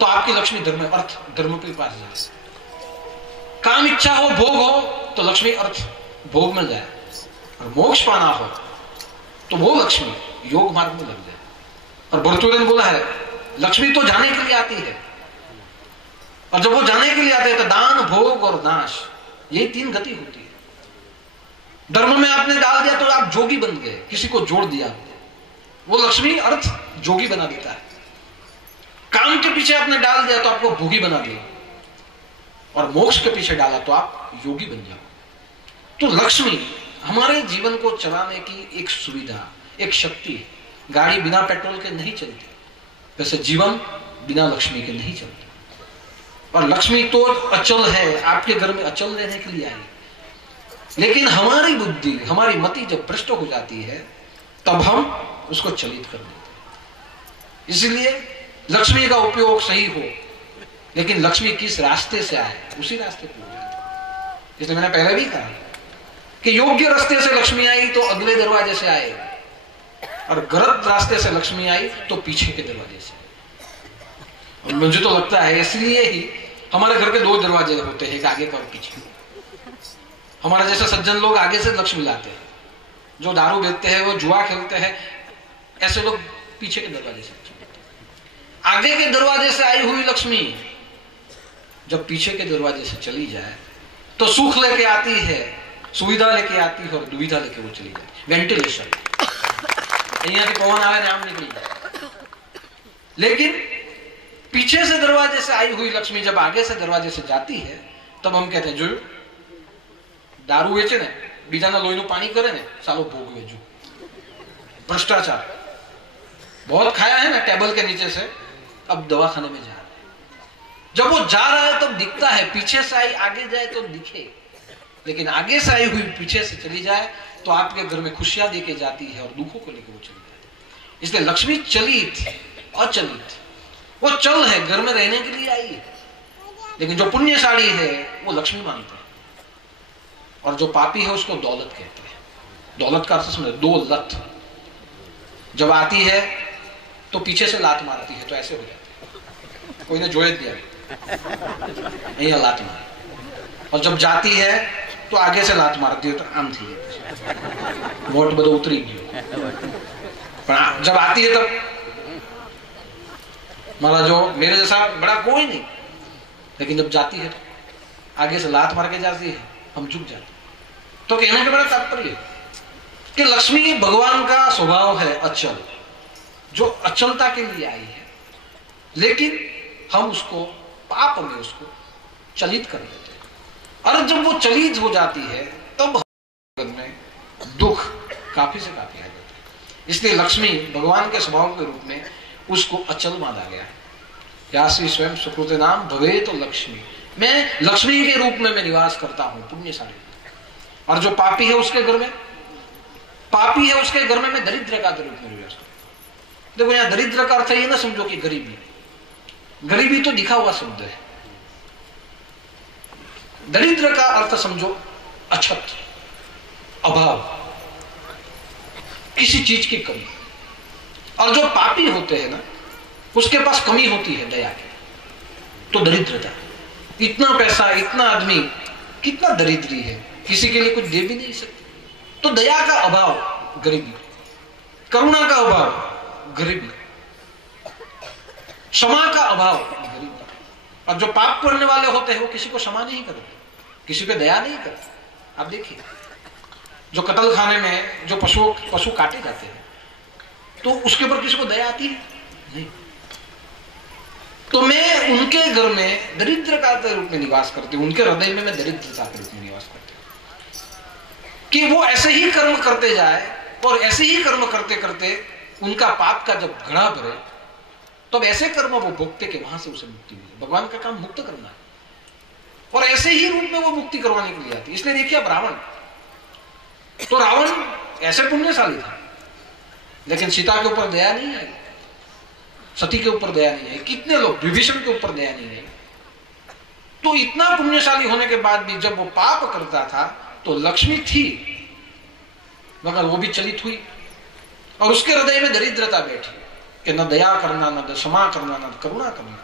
तो आपकी लक्ष्मी धर्म अर्थ धर्म के पास जाए। काम इच्छा हो, भोग हो, तो लक्ष्मी अर्थ भोग में जाए। और मोक्ष पाना हो तो वो लक्ष्मी योग मार्ग में लग जाए। और भरतुलन बोला है लक्ष्मी तो जाने के लिए आती है, और जब वो जाने के लिए आते हैं तो दान, भोग और नाश, ये 3 गति होती है। धर्म में आपने डाल दिया तो आप जोगी बन गए, किसी को जोड़ दिया, वो लक्ष्मी अर्थ जोगी बना देता है। काम के पीछे आपने डाल दिया तो आपको भोगी बना दिया, और मोक्ष के पीछे डाला तो आप योगी बन जाओ। तो लक्ष्मी हमारे जीवन को चलाने की एक सुविधा, एक शक्ति है। गाड़ी बिना पेट्रोल के नहीं चलती, वैसे जीवन बिना लक्ष्मी के नहीं चलता। और लक्ष्मी तो अचल है, आपके घर में अचल रहने के लिए आई, लेकिन हमारी बुद्धि, हमारी मति जब भ्रष्ट हो जाती है तब हम उसको चलित कर देते हैं। इसलिए लक्ष्मी का उपयोग सही हो, लेकिन लक्ष्मी किस रास्ते से आए उसी रास्ते पर हो जाती है। इसलिए मैंने पहले भी कहा कि योग्य रास्ते से लक्ष्मी आई तो अगले दरवाजे से आए, और गलत रास्ते से लक्ष्मी आई तो पीछे के दरवाजे से। और मुझे तो लगता है इसलिए ही हमारे घर के 2 दरवाजे होते हैं, एक आगे का और पीछे। हमारे जैसे सज्जन लोग आगे से लक्ष्मी लाते हैं, जो दारू बेचते हैं, वो जुआ खेलते हैं, ऐसे लोग पीछे के दरवाजे से। आगे के दरवाजे से आई हुई लक्ष्मी जब पीछे के दरवाजे से चली जाए तो सुख लेके आती है, सुविधा लेके आती है, और दुविधा लेके वो चली जाए। वेंटिलेशन, यहाँ के पवन आवे नाम निकल जाए। लेकिन पीछे से दरवाजे से आई हुई लक्ष्मी जब आगे से दरवाजे से जाती है तब हम कहते हैं जो दारू वेचे ने, बीजाना लोहीનું पानी करे ने, सालो भोग वेचू। भ्रष्टाचार बहुत खाया है ना टेबल के नीचे से, अब दवाखाने में जा रहा है। जब वो जा रहा है तब दिखता है, पीछे से आई आगे जाए तो दिखे, लेकिन आगे से आई हुई पीछे से चली जाए तो आपके घर में खुशियां देके जाती है और दुखों को लेकर वो चली जाती है। इसलिए लक्ष्मी चलित अचलित, वो चल है, घर में रहने के लिए आई है, लेकिन जो पुण्यशाली है वो लक्ष्मी मानते हैं, और जो पापी है उसको दौलत कहते हैं। दौलत का अर्थ समझो, 2 लत। जब आती है तो पीछे से लात मारती है तो ऐसे हो जाते हैं, कोई ने जोड़े दिया नहीं लात मार, और जब जाती है तो आगे से लात मारती है तो आम थी वोट बदो उतरी गयो। जब आती है तब मारा जो मेरे जैसा बड़ा कोई नहीं, लेकिन जब जाती है तो आगे से लात मार के जाती है, हम झुक जाते। तो कहने का बड़ा तात्पर्य कि लक्ष्मी भगवान का स्वभाव है अचल, जो अचलता के लिए आई है, लेकिन हम उसको पाप में उसको चलित कर देते हैं। और जब वो चलित हो जाती है तब में दुख काफी से काफी आ जाता है। इसलिए लक्ष्मी भगवान के स्वभाव के रूप में उसको अचल माना गया है। यासी स्वयं सुकृत नाम भवे तो लक्ष्मी, मैं लक्ष्मी के रूप में मैं निवास करता हूं पुण्यशाली। और जो पापी है उसके घर में, पापी है उसके घर में मैं दरिद्र का रूप में निवास करता हूं। देखो यहां दरिद्र का अर्थ ये ना समझो कि गरीबी, गरीबी तो दिखा हुआ शब्द है। दरिद्र का अर्थ समझो अछत, अभाव, किसी चीज की कमी। और जो पापी होते हैं ना उसके पास कमी होती है दया की, तो दरिद्रता। इतना पैसा, इतना आदमी, कितना दरिद्री है, किसी के लिए कुछ दे भी नहीं सकते, तो दया का अभाव गरीबी, करुणा का अभाव गरीबी, क्षमा का अभाव गरीबी। और जो पाप करने वाले होते हैं वो किसी को क्षमा नहीं करते, किसी पे दया नहीं करते। आप देखिए जो कत्ल खाने में जो पशु काटे जाते हैं तो उसके ऊपर किसी को दया आती है नहीं। तो मैं उनके घर में दरिद्र का रूप में निवास करती हूं, उनके हृदय में मैं दरिद्रता के रूप में निवास करती हूं कि वो ऐसे ही कर्म करते जाए, और ऐसे ही कर्म करते करते उनका पाप का जब घड़ा भरे तब ऐसे कर्म वो भोगते कि वहां से उसे मुक्ति मिले। भगवान का काम मुक्त करना है, और ऐसे ही रूप में वो मुक्ति करवाने के लिए आती है। इसलिए देखिए अब रावण, तो रावण ऐसे पुण्यशाली था, लेकिन सीता के ऊपर दया नहीं आई, सती के ऊपर दया नहीं आई, कितने लोग, विभीषण के ऊपर दया नहीं आई। तो इतना पुण्यशाली होने के बाद भी जब वो पाप करता था तो लक्ष्मी थी, मगर वो भी चलित हुई, और उसके हृदय में दरिद्रता बैठी कि न दया करना, न क्षमा करना, न करुणा करना।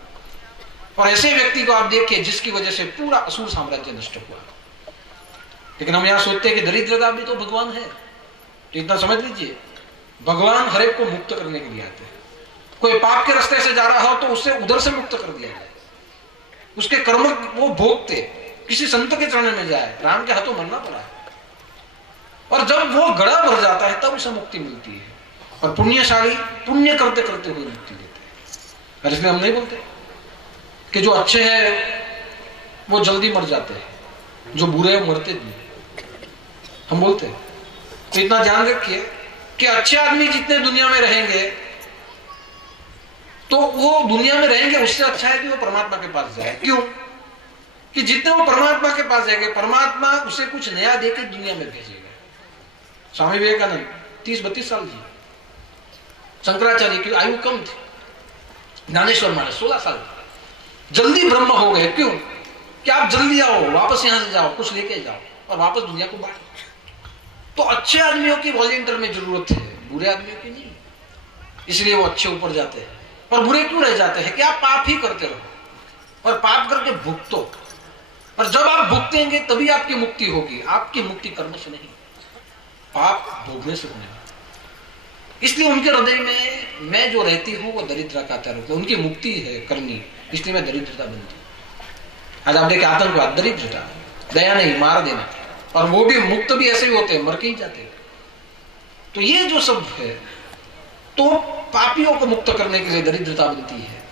और ऐसे व्यक्ति को आप देखिए जिसकी वजह से पूरा असुर साम्राज्य नष्ट हुआ। लेकिन हम यहां सोचते हैं कि दरिद्रता भी तो भगवान है। तो इतना समझ लीजिए, भगवान हर एक को मुक्त करने के लिए आते हैं। कोई पाप के रास्ते से जा रहा हो तो उससे उधर से मुक्त कर दिया जाए, उसके कर्म वो भोगते, किसी संत के चरण में जाए, राम के हाथों मरना पड़ा है, और जब वो गड़ा भर जाता है तब उसे मुक्ति मिलती है। और पुण्यशाली पुण्य करते करते हुए मुक्ति देते हैं। और इसलिए हम नहीं बोलते कि जो अच्छे हैं वो जल्दी मर जाते हैं, जो बुरे हैं मरते नहीं, हम बोलते हैं। तो इतना ध्यान रखिए कि अच्छे आदमी जितने दुनिया में रहेंगे तो वो दुनिया में रहेंगे, उससे अच्छा है कि वो परमात्मा के पास जाए। क्यों? कि जितने वो परमात्मा के पास जाएंगे, परमात्मा उसे कुछ नया देकर दुनिया में भेजेगा। स्वामी विवेकानंद 30-32 साल जी, शंकराचार्य की आयु कम थी, ज्ञानेश्वर महाराज 16 साल, जल्दी ब्रह्म हो गए। क्यों? कि आप जल्दी आओ, वापस यहां से जाओ, कुछ लेके जाओ और वापस दुनिया को बांटो। तो अच्छे आदमियों की वॉलंटियर में जरूरत है, बुरे आदमियों की नहीं। इसलिए वो अच्छे ऊपर जाते हैं। और बुरे क्यों रह जाते हैं? कि आप पाप ही करते रहो और पाप करके भुगतो, और जब आप भुगतेंगे तभी आपकी मुक्ति होगी। आपकी मुक्ति करने से नहीं, पाप भोगने से होने। इसलिए उनके हृदय में मैं जो रहती हूं वो दरिद्रता का त्याग, उनकी मुक्ति है करनी, इसलिए मैं दरिद्रता बनती। आज आप देखिए आतंकवाद, दरिद्रता, दया नहीं, मार देना, और वो भी मुक्त भी ऐसे ही होते हैं, मर के ही जाते हैं। तो ये जो सब है, तो पापियों को मुक्त करने के लिए दरिद्रता बनती है।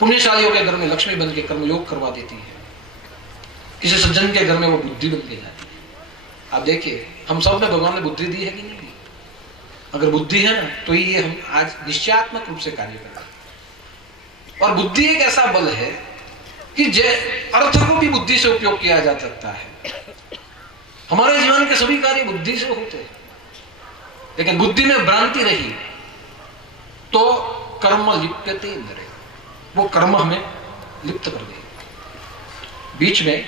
पुण्यशालियों के घर में लक्ष्मी बन के कर्मयोग करवा देती है, किसी सज्जन के घर में वो बुद्धि बन के जाती है। आप देखिए हम सब ने भगवान ने बुद्धि दी है कि नहीं दी? अगर बुद्धि है ना तो ये हम आज निश्चयात्मक रूप से कार्य कर रहे हैं। और बुद्धि एक ऐसा बल है कि अर्थ को भी बुद्धि से उपयोग किया जा सकता है। हमारे जीवन के सभी कार्य बुद्धि से होते हैं, लेकिन बुद्धि में भ्रांति रही तो कर्म लिप्यते इंद्रिय, वो कर्म हमें लिप्त कर देगा। बीच में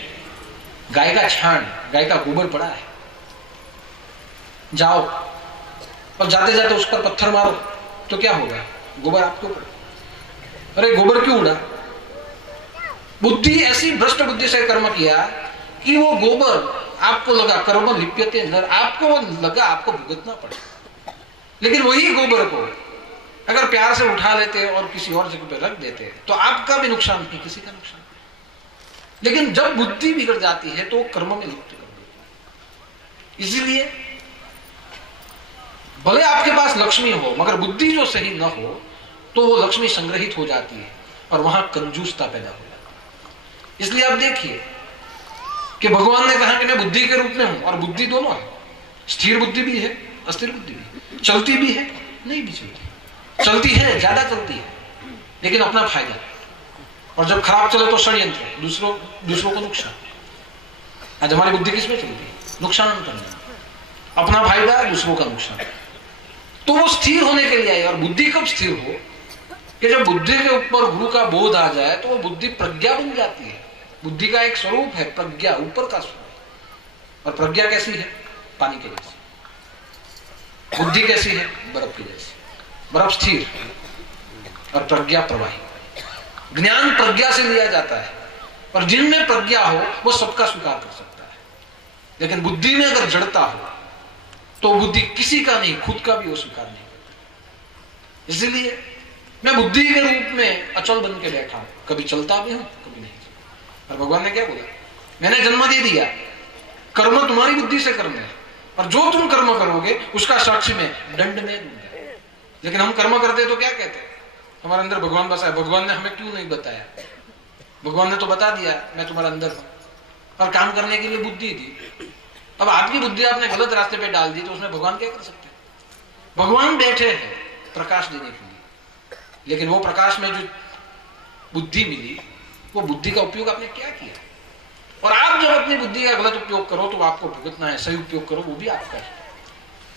गाय का छाण, गाय का गोबर पड़ा है, जाओ और जाते जाते उस पर पत्थर मारो तो क्या होगा? गोबर आपके ऊपर। अरे गोबर क्यों उड़ा? बुद्धि ऐसी भ्रष्ट बुद्धि से कर्म किया कि वो गोबर आपको लगा, कर्म लिप्यते अंदर, आपको लगा आपको भुगतना पड़ा। लेकिन वही गोबर को अगर प्यार से उठा लेते और किसी और जगह पे रख देते तो आपका भी नुकसान नहीं, किसी का नुकसान। लेकिन जब बुद्धि बिगड़ जाती है तो कर्म में लिप्त कर देती। इसीलिए भले आपके पास लक्ष्मी हो, मगर बुद्धि जो सही न हो तो वो लक्ष्मी संग्रहित हो जाती है और वहां कंजूसता पैदा हो जाती है। इसलिए आप देखिए कि भगवान ने कहा कि मैं बुद्धि के रूप में हूं, और बुद्धि दोनों है, स्थिर बुद्धि भी है, अस्थिर बुद्धि भी, चलती भी है, नहीं भी चलती। चलती है, ज्यादा चलती है, लेकिन अपना फायदा, और जब खराब चले तो षड्यंत्र, दूसरों को नुकसान। आज हमारी बुद्धि किसमें चलती है? नुकसान करने, अपना फायदा, दूसरों का नुकसान। तो वो स्थिर होने के लिए आई। और बुद्धि कब स्थिर हो? कि जब बुद्धि के ऊपर गुरु का बोध आ जाए तो वो बुद्धि प्रज्ञा बन जाती है। बुद्धि का एक स्वरूप है प्रज्ञा, ऊपर का स्वरूप। और प्रज्ञा कैसी है? पानी के जैसी। बुद्धि कैसी है? बर्फ की जैसी। बर्फ स्थिर और प्रज्ञा प्रवाही। ज्ञान प्रज्ञा से लिया जाता है, और जिनमें प्रज्ञा हो वो सबका स्वीकार कर सकता है। लेकिन बुद्धि में अगर जड़ता हो तो बुद्धि किसी का नहीं, खुद का भी वो स्वीकार नहीं करता। इसलिए मैं बुद्धि के रूप में अचल बन के बैठा हूं, कभी चलता भी हूं, कभी नहीं। और भगवान ने क्या बोला? मैंने जन्म दे दिया, कर्म तुम्हारी बुद्धि से करना है, और जो तुम कर्म करोगे उसका साक्षी में दंड में दूंगा। लेकिन हम कर्म करते तो क्या कहते? हमारे अंदर भगवान बसा है, भगवान ने हमें क्यों नहीं बताया? भगवान ने तो बता दिया मैं तुम्हारे अंदर हूं, और काम करने के लिए बुद्धि दी। अब आपकी बुद्धि आपने गलत रास्ते पे डाल दी तो उसमें भगवान क्या कर सकते? भगवान बैठे हैं प्रकाश देने के लिए, लेकिन वो प्रकाश में जो बुद्धि मिली वो बुद्धि का उपयोग आपने क्या किया? और आप जब अपनी बुद्धि का गलत उपयोग करो तो आपको भुगतना है, सही उपयोग करो वो भी आपका है।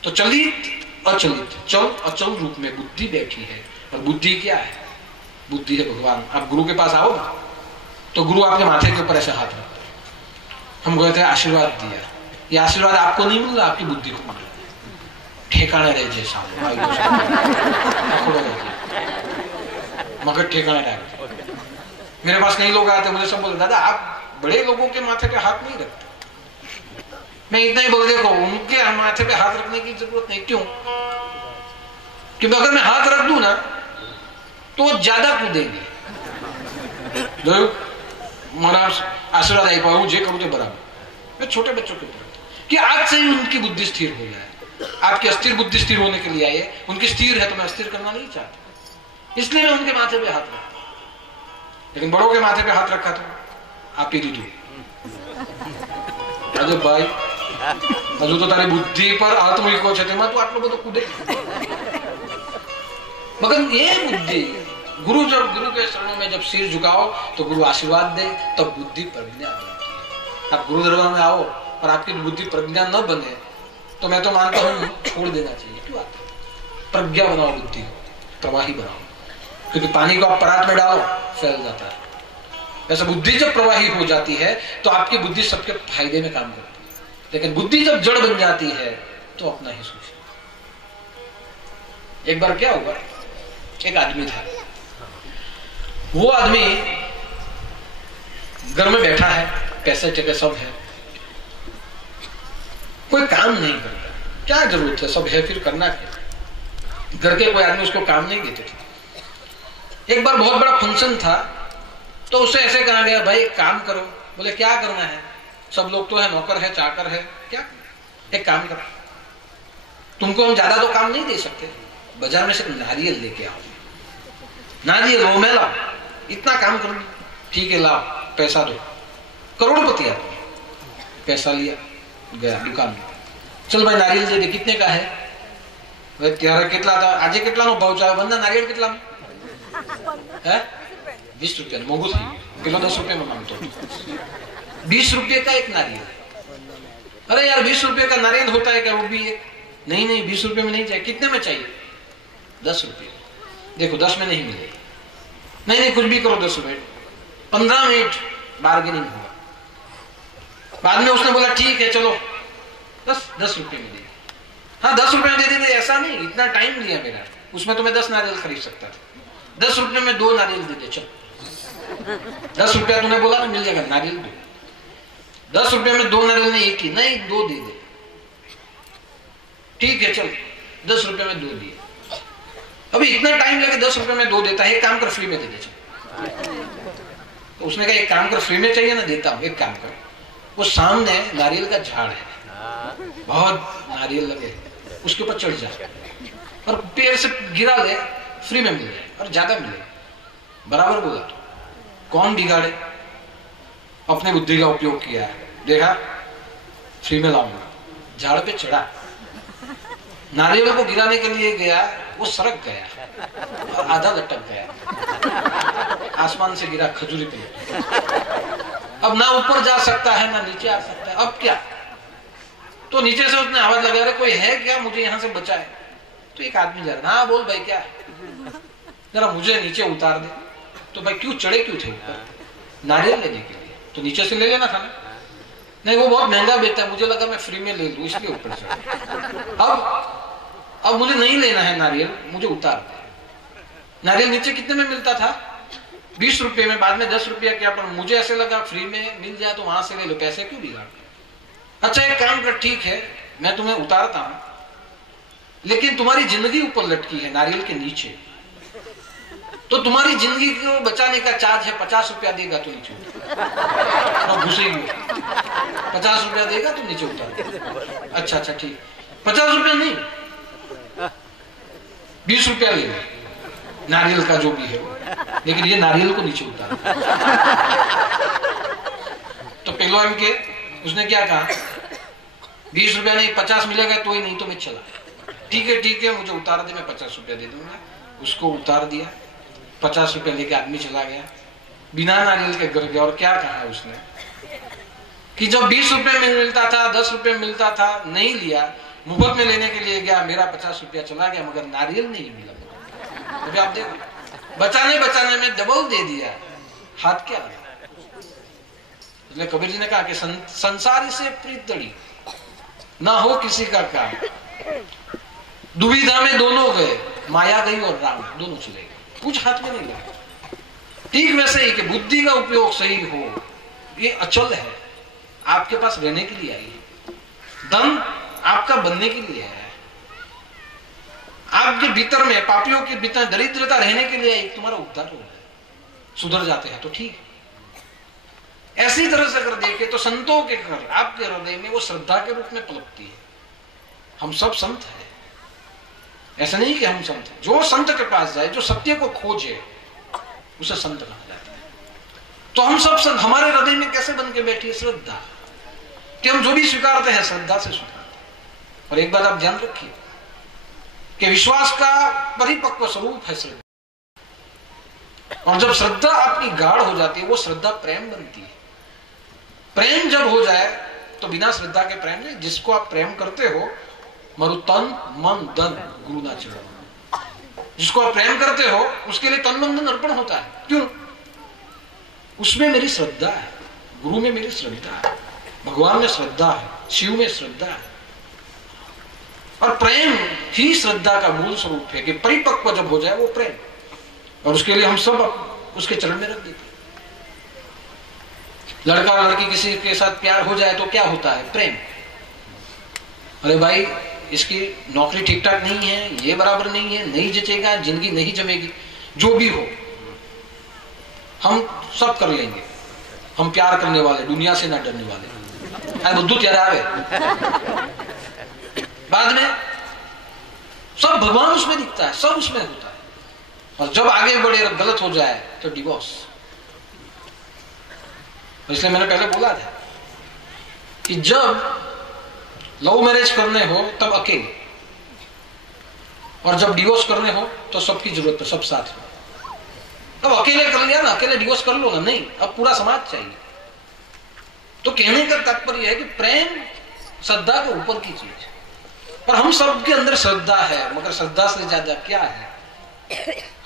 तो चलित अचलित, चल अचल रूप में बुद्धि बैठी है। और बुद्धि क्या है? बुद्धि है भगवान। आप गुरु के पास आओ ना तो गुरु आपके माथे के ऊपर ऐसे हाथ रखते हैं। हम कहते हैं आशीर्वाद दिया, ये आशीर्वाद आपको नहीं मिल रहा, आपकी बुद्धि को मिल रहा। ठेकाने रहे जैसा मगर ठेकाने डाल, मेरे पास कई लोग आते, मुझे सब बोले दादा आप बड़े लोगों के माथे पे हाथ नहीं रखते। मैं इतना ही बोल, देखो उनके माथे पे हाथ रखने की जरूरत नहीं। क्यों? क्योंकि अगर मैं हाथ रख दूं ना तो ज्यादा कूदेंगे। महाराज आशीर्वाद आई पाऊ जे करूं तो बराबर। मैं छोटे बच्चों के ऊपर कि आज से ही उनकी बुद्धि स्थिर हो जाए। आपकी अस्थिर बुद्धि स्थिर होने के लिए आई है, उनकी स्थिर है तो मैं अस्थिर करना नहीं चाहता, इसलिए मैं उनके माथे पे हाथ रखता। लेकिन बड़ों के माथे पे हाथ रखा तो आप ही दीदू अरे भाई हजू तो तारी बुद्धि पर हाथ मूको छे तेमां तू आटलो बधो कूदे। मगर ये बुद्धि गुरु के शरणों में जब सिर झुकाओ तो गुरु आशीर्वाद दे, तब बुद्धि प्रज्ञा बनती है। आप गुरु दरबार में आओ और आपकी बुद्धि प्रज्ञा न बने तो मैं तो मानता हूं छोड़ देना चाहिए। क्यों आता? प्रज्ञा बनाओ, बुद्धि प्रवाही बनाओ, क्योंकि पानी को आप परात में डालो फैल जाता है। वैसे बुद्धि जब प्रवाही हो जाती है तो आपकी बुद्धि सबके फायदे में काम करती है, लेकिन बुद्धि जब जड़ बन जाती है तो अपना ही सोचती। एक बार क्या हुआ, एक आदमी था, वो आदमी घर में बैठा है, पैसे टके सब है, कोई काम नहीं करता। क्या जरूरत है, सब है फिर करना क्या? घर के कोई आदमी उसको काम नहीं देते थे। एक बार बहुत बड़ा फंक्शन था तो उसे ऐसे कहा गया भाई काम करो। बोले क्या करना है? सब लोग तो है, नौकर है, चाकर है, क्या एक काम करो, तुमको हम ज्यादा तो काम नहीं दे सकते, बाजार में से नारियल लेके आओ, नारियल रो में लाओ, इतना काम करो। ठीक है लाओ, पैसा दो। करोड़पति आदमी, पैसा लिया, गया दुकान में, चल भाई नारियल दे दे, कितने का है? त्यारे कितना था आज कितना नो भाव चाहे बंदा नारियल कितना है? 20 रुपया मोंगू थी, किलो 10 रुपये में मांगतो। 20 रुपये का एक नारियल। अरे यार 20 रुपये का नारियल होता है क्या? वो भी एक नहीं 20 रुपये में नहीं चाहिए। कितने में चाहिए? 10 रुपये। देखो 10 में नहीं मिलेगी। नहीं कुछ भी करो 10 रुपये। 15 मिनट बार्गेनिंग हुआ, बाद में उसने बोला ठीक है चलो 10 रुपये में दे। हाँ 10 रुपये में दे देंगे, ऐसा नहीं, इतना टाइम लिया मेरा, उसमें तो मैं 10 नारियल खरीद सकता था। 10 रुपये में 2 नारियल दे दे, चल 10 रुपया तूने बोला ना मिल जाएगा, नारियल दो। 10 रुपये में 2 नारियल नहीं, एक ही नहीं 2 दे दे। ठीक है चल 10 रुपये में 2 दिए। अभी इतना टाइम लगे 10 रुपये में 2 देता है, एक काम कर फ्री में दे दे। तो उसने कहा एक काम कर फ्री में चाहिए ना, देता हूं, एक काम कर, वो सामने नारियल का झाड़ है, बहुत नारियल लगे, उसके ऊपर चढ़ जा और पेड़ से गिरा ले, फ्री में मिल जाए और ज्यादा मिले। बराबर बोला तो कौन बिगाड़े? अपने बुद्धि का उपयोग किया है, देखा फ्री में लाऊंगा, झाड़ पे चढ़ा, नारियल को गिराने के लिए गया, वो सरक गया और आधा लटक गया, आसमान से गिरा खजूरी पे। अब ना ऊपर जा सकता है ना नीचे आ सकता है, अब क्या? तो नीचे से उसने आवाज लगा, रहे कोई है क्या, मुझे यहां से बचाए। तो एक आदमी जा रहा, हाँ बोल भाई क्या है, जरा मुझे नीचे उतार दे। तो भाई क्यों चढ़े क्यों थे ऊपर? नारियल लेने के लिए, तो नीचे से ले लेना था ना। नहीं वो बहुत महंगा बेचता है, मुझे लगा मैं फ्री में ले लूं इसलिए ऊपर चढ़ा। अब मुझे नहीं लेना है नारियल, मुझे उतार दे। नारियल नीचे कितने में मिलता था? 20 रुपये में, बाद में 10 रुपया किया, पर मुझे ऐसे लगा फ्री में मिल जाए तो वहां से ले लो, पैसे क्यों बिगाड़। अच्छा एक काम कर, ठीक है मैं तुम्हें उतारता हूं, लेकिन तुम्हारी जिंदगी ऊपर लटकी है नारियल के नीचे, तो तुम्हारी जिंदगी को बचाने का चार्ज है 50 रुपया देगा तो नीचे उतार, घुसेगी 50 रुपया देगा तो नीचे उतार। अच्छा ठीक, 50 रुपया नहीं 20 रुपया लेगा नारियल का जो भी है, लेकिन ये नारियल को नीचे उतार। तो पहलवान के उसने क्या कहा, 20 रुपया नहीं 50 मिलेगा तो ही, नहीं तो मैं चला। ठीक है मुझे उतार दे, मैं 50 रुपया दे दूंगा। उसको उतार दिया, 50 रुपया लेके आदमी चला गया, बिना नारियल के गिर गया। और क्या कहा उसने कि जब 20 रुपये में मिलता था, 10 रुपये मिलता था, नहीं लिया, मुफ्त में लेने के लिए गया, मेरा 50 रुपया चला गया, मगर नारियल नहीं मिला। अभी आप देखो, बचाने में डबल दे दिया, हाथ क्या लगा। इसलिए कबीर जी ने कहा कि संसारी से प्रीत दड़ी ना हो किसी का काम, दुविधा में दोनों गए, माया गई और राम दोनों चले गए, कुछ हाथ में नहीं लगा। ठीक वैसे ही कि बुद्धि का उपयोग सही हो, ये अचल है, आपके पास रहने के लिए आई है। धन आपका बनने के लिए है, आपके भीतर में, पापियों के भीतर दरिद्रता रहने के लिए एक तुम्हारा उद्धार हो जाए, सुधर जाते हैं तो ठीक है। ऐसी तरह से अगर देखे तो संतों के घर आपके हृदय में वो श्रद्धा के रूप में पलकती है। हम सब संत हैं, ऐसा नहीं कि हम संत हैं। जो संत के पास जाए, जो सत्य को खोजे, उसे संत कहा जाता है। तो हम सब संत, हमारे हृदय में कैसे बन के बैठी है? श्रद्धा, कि हम जो भी स्वीकारते हैं श्रद्धा से स्वीकारते हैं। और एक बात आप ध्यान रखिए कि विश्वास का परिपक्व स्वरूप है श्रद्धा, और जब श्रद्धा आपकी गाढ़ हो जाती है, वो श्रद्धा प्रेम बनती है। प्रेम जब हो जाए तो बिना श्रद्धा के प्रेम नहीं। जिसको आप प्रेम करते हो, मरु तन मन धन गुरु ना चढ़ो। जिसको आप प्रेम करते हो उसके लिए तन मन धन अर्पण होता है। क्यों? उसमें मेरी श्रद्धा है, गुरु में मेरी श्रद्धा है, भगवान में श्रद्धा है, शिव में श्रद्धा है। और प्रेम ही श्रद्धा का मूल स्वरूप है कि परिपक्व जब हो जाए वो प्रेम, और उसके लिए हम सब उसके चरण में रख देते। लड़का लड़की किसी के साथ प्यार हो जाए तो क्या होता है? प्रेम। अरे भाई, इसकी नौकरी ठीक ठाक नहीं है, ये बराबर नहीं है, नहीं जचेगा, जिंदगी नहीं जमेगी, जो भी हो हम सब कर लेंगे। हम प्यार करने वाले, दुनिया से ना डरने वाले। अरे बुद्धू त्यारा आवे बाद में सब भगवान उसमें दिखता है, सब उसमें होता है। और जब आगे बढ़े और गलत हो जाए तो डिवोर्स। इसलिए मैंने पहले बोला था कि जब लव मैरिज करने हो तब अकेले, और जब डिवोर्स करने हो तो सबकी जरूरत है, सब साथ में। अब अकेले कर लिया ना, अकेले डिवोर्स कर लो ना, नहीं, अब पूरा समाज चाहिए। तो कहने का तात्पर्य है कि प्रेम श्रद्धा के ऊपर की चीज है, पर हम सबके अंदर श्रद्धा है, मगर श्रद्धा से ज्यादा क्या है?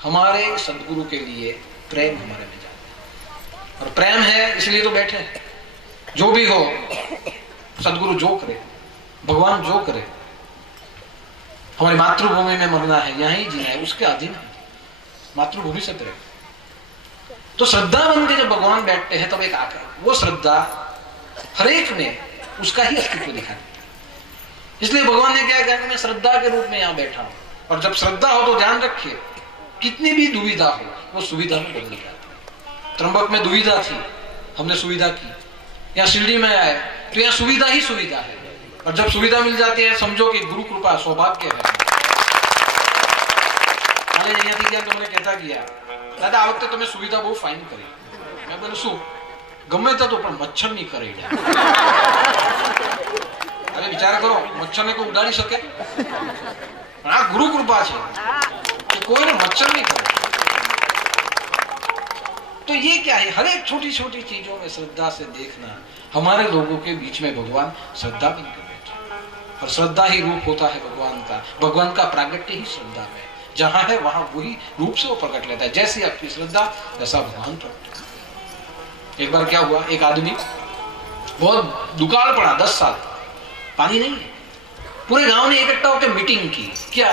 हमारे सदगुरु के लिए प्रेम हमारे में ज्यादा है। और प्रेम है इसलिए तो बैठे हैं। जो भी हो, सदगुरु जो करे, भगवान जो करे, हमारी मातृभूमि में मरना है, यहीं जीना है, उसके अधीन है, मातृभूमि से प्रेम। तो श्रद्धा बन के जब भगवान बैठते हैं तब एक आकर वो श्रद्धा हर एक में उसका ही अस्तित्व दिखाई देता है। इसलिए भगवान ने क्या कहा कि मैं श्रद्धा के रूप में यहां बैठा हूं। और जब श्रद्धा हो तो ध्यान रखिए, कितनी भी दुविधा हो वो सुविधा में बदल जाती है। त्र्यंबक में दुविधा थी, हमने सुविधा की। यहाँ शिरडी में आए तो यहाँ सुविधा ही सुविधा है, और जब सुविधा मिल जाती है समझो कि गुरु कृपा सौभाग्य है। तुमने कहता किया दादा आ वक्त तुम्हें सुविधा बहुत फाइन करी। मैं बोलूं शू गमे तो मच्छर नहीं करे। अरे विचार करो, मच्छर ने कोई उड़ाड़ी सके? आ गुरु कृपा है, कोई ने मच्छर नहीं करे। तो ये क्या है? हर एक छोटी छोटी चीजों में श्रद्धा से देखना। हमारे लोगों के बीच में भगवान श्रद्धा बन के बैठे, और श्रद्धा ही रूप होता है भगवान का। भगवान का प्रागट्य ही श्रद्धा में, जहां है वहां वही रूप से वो प्रकट लेता है। जैसी आपकी श्रद्धा वैसा भगवान प्रकट। एक बार क्या हुआ, एक आदमी बहुत दुकाल पड़ा, 10 साल पानी नहीं है। पूरे गांव ने इकट्ठा होकर मीटिंग की। क्या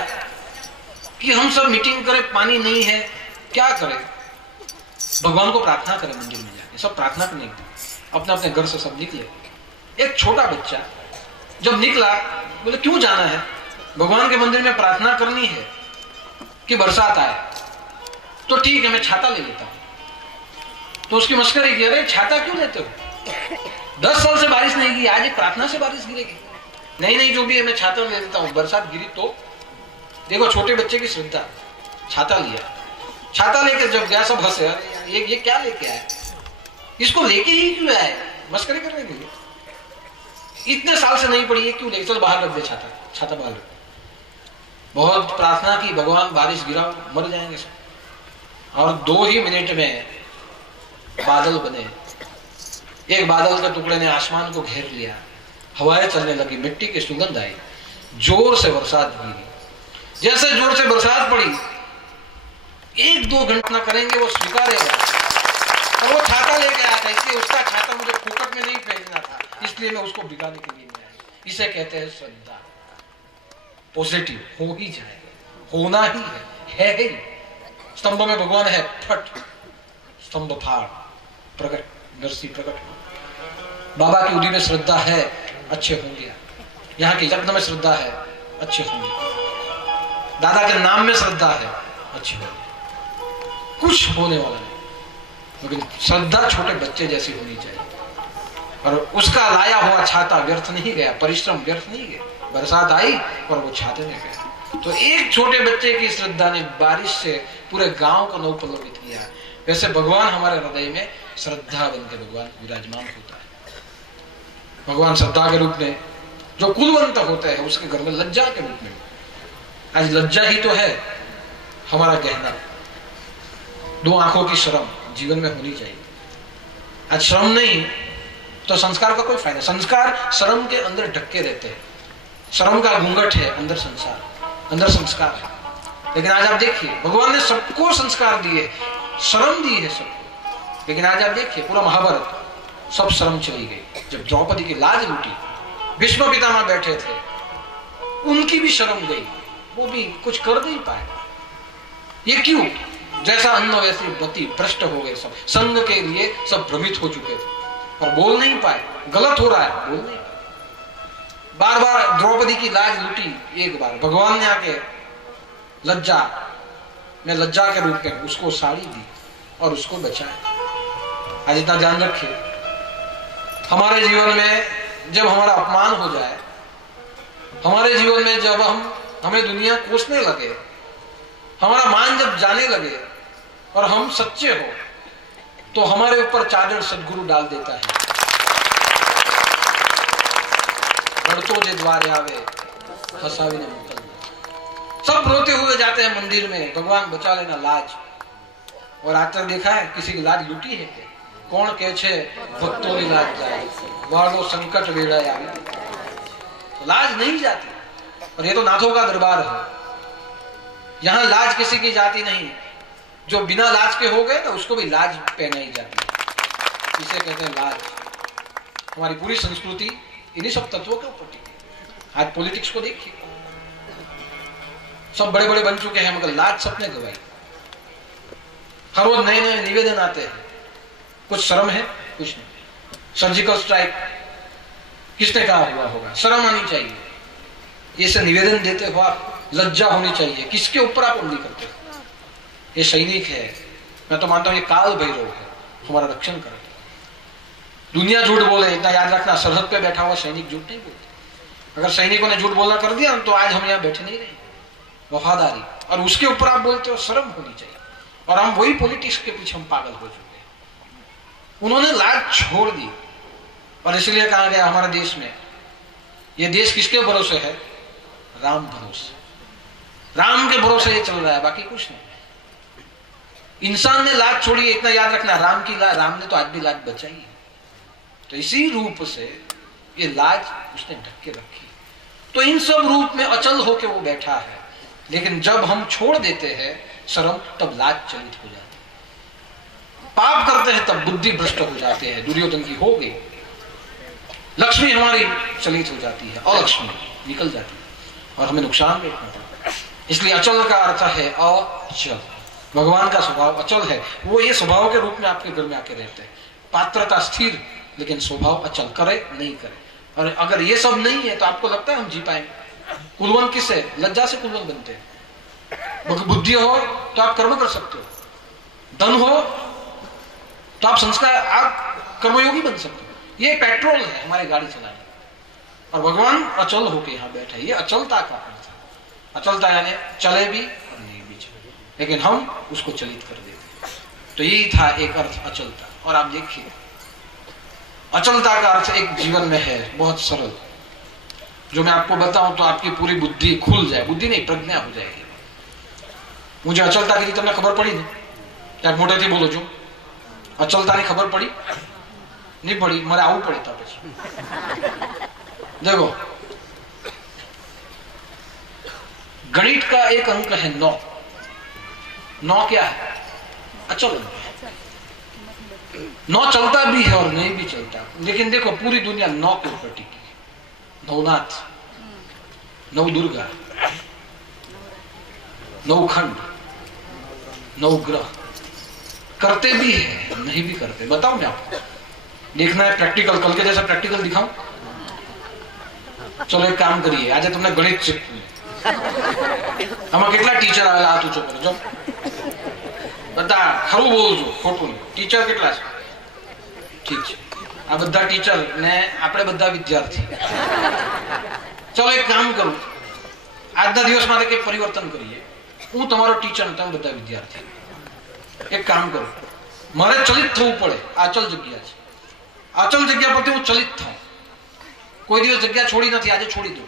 कि हम सब मीटिंग करें, पानी नहीं है, क्या करें? भगवान को प्रार्थना करें मंदिर में जाके। सब प्रार्थना करने अपने अपने घर से सब निकले। एक छोटा बच्चा जब निकला, बोले क्यों जाना है? भगवान के मंदिर में प्रार्थना करनी है कि बरसात आए। तो ठीक है, मैं छाता ले लेता हूं। तो उसकी मस्करी की, अरे छाता क्यों लेते हो? 10 साल से बारिश नहीं गिरी, आज एक प्रार्थना से बारिश गिरेगी। नहीं नहीं, जो भी है मैं छाता ले लेता हूं, बरसात गिरी तो। देखो छोटे बच्चे की श्रद्धा। छाता लिया, छाता लेकर जब गया सब हंसे, ये क्या लेके आया? इसको लेके ही क्यों आया? मस्करी करने के लिए। इतने साल से नहीं पड़ी, ये क्यों लेके? चल बाहर रख दे छाता, छाता बाहर रख। बहुत प्रार्थना की, भगवान बारिश गिराओ, मर जाएंगे सब। और 2 ही मिनट में बादल बने। एक बादल के टुकड़े ने आसमान को घेर लिया, हवाएं चलने लगी, मिट्टी की सुगंध आई, जोर से बरसात गिरी। जैसे जोर से बरसात पड़ी, 1-2 घंटा करेंगे वो स्वीकारेगा। और वो छाता लेके आया था, इसलिए उसका छाता मुझे फुकट में नहीं फेंकना था, इसलिए मैं उसको भिगाने के लिए नहीं आया। इसे कहते हैं श्रद्धा। पॉजिटिव हो ही जाएगा, होना ही है ही। स्तंभ में भगवान है, फट स्तंभ फाड़, प्रकट नरसिंह प्रकट हो। बाबा की उदी में श्रद्धा है, अच्छे होंगे। यहाँ के यज्ञ में श्रद्धा है, अच्छे होंगे। दादा के नाम में श्रद्धा है, अच्छे होंगे। कुछ होने वाला नहीं, लेकिन श्रद्धा छोटे बच्चे जैसी होनी चाहिए। और उसका लाया हुआ छाता व्यर्थ नहीं गया, परिश्रम व्यर्थ नहीं गया। बरसात आई और वो छाते में गया। तो एक छोटे बच्चे की श्रद्धा ने बारिश से पूरे गांव को नवपल्लवित किया। वैसे भगवान हमारे हृदय में श्रद्धा बन के भगवान विराजमान होता है। भगवान श्रद्धा के रूप में जो कुलवंत होते हैं, उसके घर में लज्जा के रूप में। आज लज्जा ही तो है हमारा गहना। 2 आंखों की शर्म जीवन में होनी चाहिए। आज शर्म नहीं तो संस्कार का कोई फायदा। संस्कार शर्म के अंदर ढके रहते हैं। शर्म का घूंघट है, अंदर संसार, अंदर संस्कार है। लेकिन आज आप देखिए, भगवान ने सबको संस्कार दिए, शर्म दी है सबको। लेकिन आज आप देखिए, पूरा महाभारत सब शर्म चली गई। जब द्रौपदी की लाज लूटी, भीष्म पितामह बैठे थे, उनकी भी शर्म गई, वो भी कुछ कर नहीं पाए। ये क्यों? जैसा अन्न वैसी गति, भ्रष्ट हो गए सब। संग के लिए सब भ्रमित हो चुके थे और बोल नहीं पाए। गलत हो रहा है, बोल नहीं पाए। बार बार द्रौपदी की लाज लूटी, एक बार भगवान ने आके लज्जा में लज्जा के रूप में उसको साड़ी दी और उसको बचाया। आज इतना ध्यान रखिए, हमारे जीवन में जब हमारा अपमान हो जाए, हमारे जीवन में जब हमें दुनिया कोसने लगे, हमारा मान जब जाने लगे और हम सच्चे हो, तो हमारे ऊपर चादर सदगुरु डाल देता है। लड़तो जे द्वारे आवे हसावी ने मुकल। सब रोते हुए जाते हैं मंदिर में, भगवान बचा लेना लाज। और आज तक देखा है किसी की लाज लूटी है? कौन कहे छे भक्तों की लाज जाए, वालो संकट वेड़ाए आवे। तो लाज नहीं जाती। और ये तो नाथों का दरबार है, यहाँ लाज किसी की जाती नहीं। जो बिना लाज के हो गए ना, उसको भी लाज पहनाई जाती है। इसे कहते हैं लाज। हमारी पूरी संस्कृति इन्हीं सब तत्वों के ऊपर टिकी। आज पॉलिटिक्स को देखिए, सब बड़े बड़े बन चुके हैं, मगर लाज सबने गवाई। हर रोज नए नए निवेदन आते हैं। कुछ शर्म है? कुछ नहीं। सर्जिकल स्ट्राइक किसने कहा हुआ होगा? शर्म आनी चाहिए। ये से निवेदन देते हो आप, लज्जा होनी चाहिए। किसके ऊपर आप उंगली करते हो? ये सैनिक है, मैं तो मानता हूं ये काल भैरव है, हमारा रक्षण करे। दुनिया झूठ बोले, इतना याद रखना, सरहद पे बैठा हुआ सैनिक झूठ नहीं बोलते। अगर सैनिकों ने झूठ बोलना कर दिया तो आज हम यहाँ बैठे नहीं रहे। वफादारी, और उसके ऊपर आप बोलते हो शर्म होनी चाहिए। और हम वही पॉलिटिक्स के पीछे हम पागल हो चुके हैं। उन्होंने लाज छोड़ दी। और इसलिए कहा गया हमारे देश में, ये देश किसके भरोसे है? राम भरोसे। राम के भरोसे ये चल रहा है, बाकी कुछ नहीं। इंसान ने लाज छोड़ी, इतना याद रखना। राम की लाज, राम ने तो आज भी लाज बचाई है। तो इसी रूप से ये लाज उसने ढक के रखी। तो इन सब रूप में अचल होके वो बैठा है। लेकिन जब हम छोड़ देते हैं शर्म, तब लाज चलित हो जाती है। पाप करते हैं तब बुद्धि भ्रष्ट हो जाते हैं। दुर्योधन की हो गई। लक्ष्मी हमारी चलित हो जाती है, अलक्ष्मी निकल जाती है और हमें नुकसान भी उठाना पड़ता है। इसलिए अचल का अर्थ है अचल। भगवान का स्वभाव अचल है। वो ये स्वभाव के रूप में आपके घर में आके रहते हैं। पात्रता स्थिर, लेकिन स्वभाव अचल, करे नहीं करे। और अगर ये सब नहीं है तो आपको लगता है हम जी पाएंगे? कुलवंत किससे? लज्जा से कुलवंत बनते हैं। बुद्धि हो तो आप कर्म कर सकते हो, धन हो तो आप संस्कार, आप कर्मयोगी बन सकते हो। ये पेट्रोल है हमारी गाड़ी चलाने। और भगवान अचल होके यहाँ बैठे। ये अचलता का अर्थ है। अचलता यानी चले भी और नहीं भी चले, लेकिन हम उसको चलित कर देते। तो यही था एक अर्थ अचलता। और आप देखिए, अचलता का अर्थ एक जीवन में है बहुत सरल, जो मैं आपको बताऊं तो आपकी पूरी बुद्धि खुल जाए। बुद्धि नहीं, प्रज्ञा हो जाएगी। मुझे अचलता की તમને ખબર પડી ને? ત્યાં મોટેથી બોલો છો, અચલતાની ખબર પડી? नहीं पड़ी, मारे आવું पड़े था પછી। देखो, गणित का एक अंक है 9। 9 क्या है? अचल अंक है। 9 चलता भी है और नहीं भी चलता। लेकिन देखो, पूरी दुनिया 9 के ऊपर टिकी। नवनाथ, नवदुर्गा, नवखंड, नवग्रह, करते भी है, नहीं भी करते। बताओ मैं आपको, देखना है प्रैक्टिकल, कल के जैसा प्रैक्टिकल दिखाऊं? चलो एक काम करिए, आज तुमने गणित શીખવું। આમાં કેટલા ટીચર આવેલા? હાથ ઊંચો કરો, જો બધા ખરું બોલું છું, ખોટું નહીં। ટીચર કેટલા છે? ઠીક છે, આ બધા ટીચર ને આપણે બધા વિદ્યાર્થી। ચલો એક કામ કરું, આજના દિવસ માટે કંઈક પરિવર્તન કરીએ। હું તમારો ટીચર, તમે બધા વિદ્યાર્થી। એક કામ કરું, મારે ચલિત થવું પડે। આચલ જગ્યા છે, આચલ જગ્યા પરથી હું ચલિત થાઉં। કોઈ દિવસ જગ્યા છોડી નથી, આજે છોડી દો।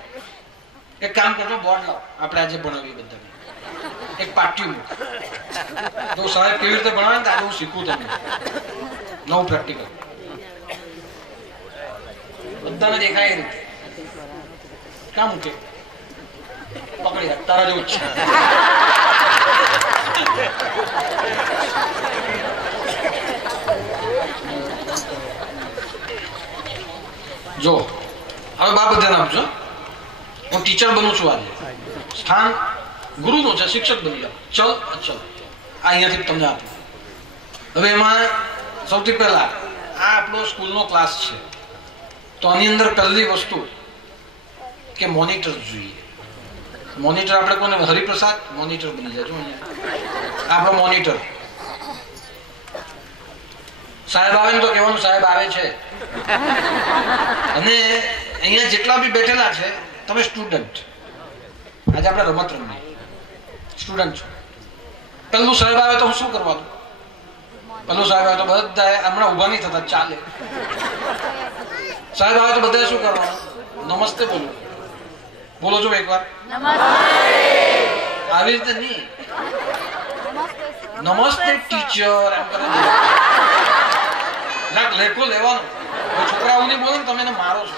એક કામ કરજો, બોર્ડ લાવો, આપણે આજે ભણાવીએ બધાને। એક પાટિયું મૂકો, જો સાહેબ કેવી રીતે ભણાવે ને આજે હું શીખું તમને નવું પ્રેક્ટિકલ, બધાને દેખાય એ રીતે। ક્યાં મૂકે? પકડી રાખ, તારા જેવું છે। જો હવે બાપ ધ્યાન આપજો, હું ટીચર બનું છું। આજે સ્થાન ગુરુનું છે, શિક્ષક બની જાઓ। ચલ અચલ આ અહીંયાથી તમને આપું। હવે એમાં સૌથી પહેલા આ આપણો સ્કૂલનો ક્લાસ છે, તો આની અંદર પહેલી વસ્તુ કે મોનિટર જોઈએ। મોનિટર આપણે કોને? હરિપ્રસાદ મોનિટર બની જાય। જો અહીંયા આપણો મોનિટર સાહેબ આવે ને તો કહેવાનું સાહેબ આવે છે। અને અહીંયા જેટલા બી બેઠેલા છે તમે સ્ટુડન્ટ, આજે આપણે રમત રમીએ, સ્ટુડન્ટ છો। પહેલું સાહેબ આવે તો હું શું કરવાનું? પહેલું સાહેબ આવે તો બધા હમણાં ઉભા નહીં થતા, ચાલે। સાહેબ આવે તો બધા શું કરવાનું? નમસ્તે બોલો, બોલો છો એકવાર? આવી રીતે નહીં, નમસ્તે ટીચર એમ કરે। લેખો લેવાનો, છોકરાઓ નહીં બોલે ને તમે એને મારો છો।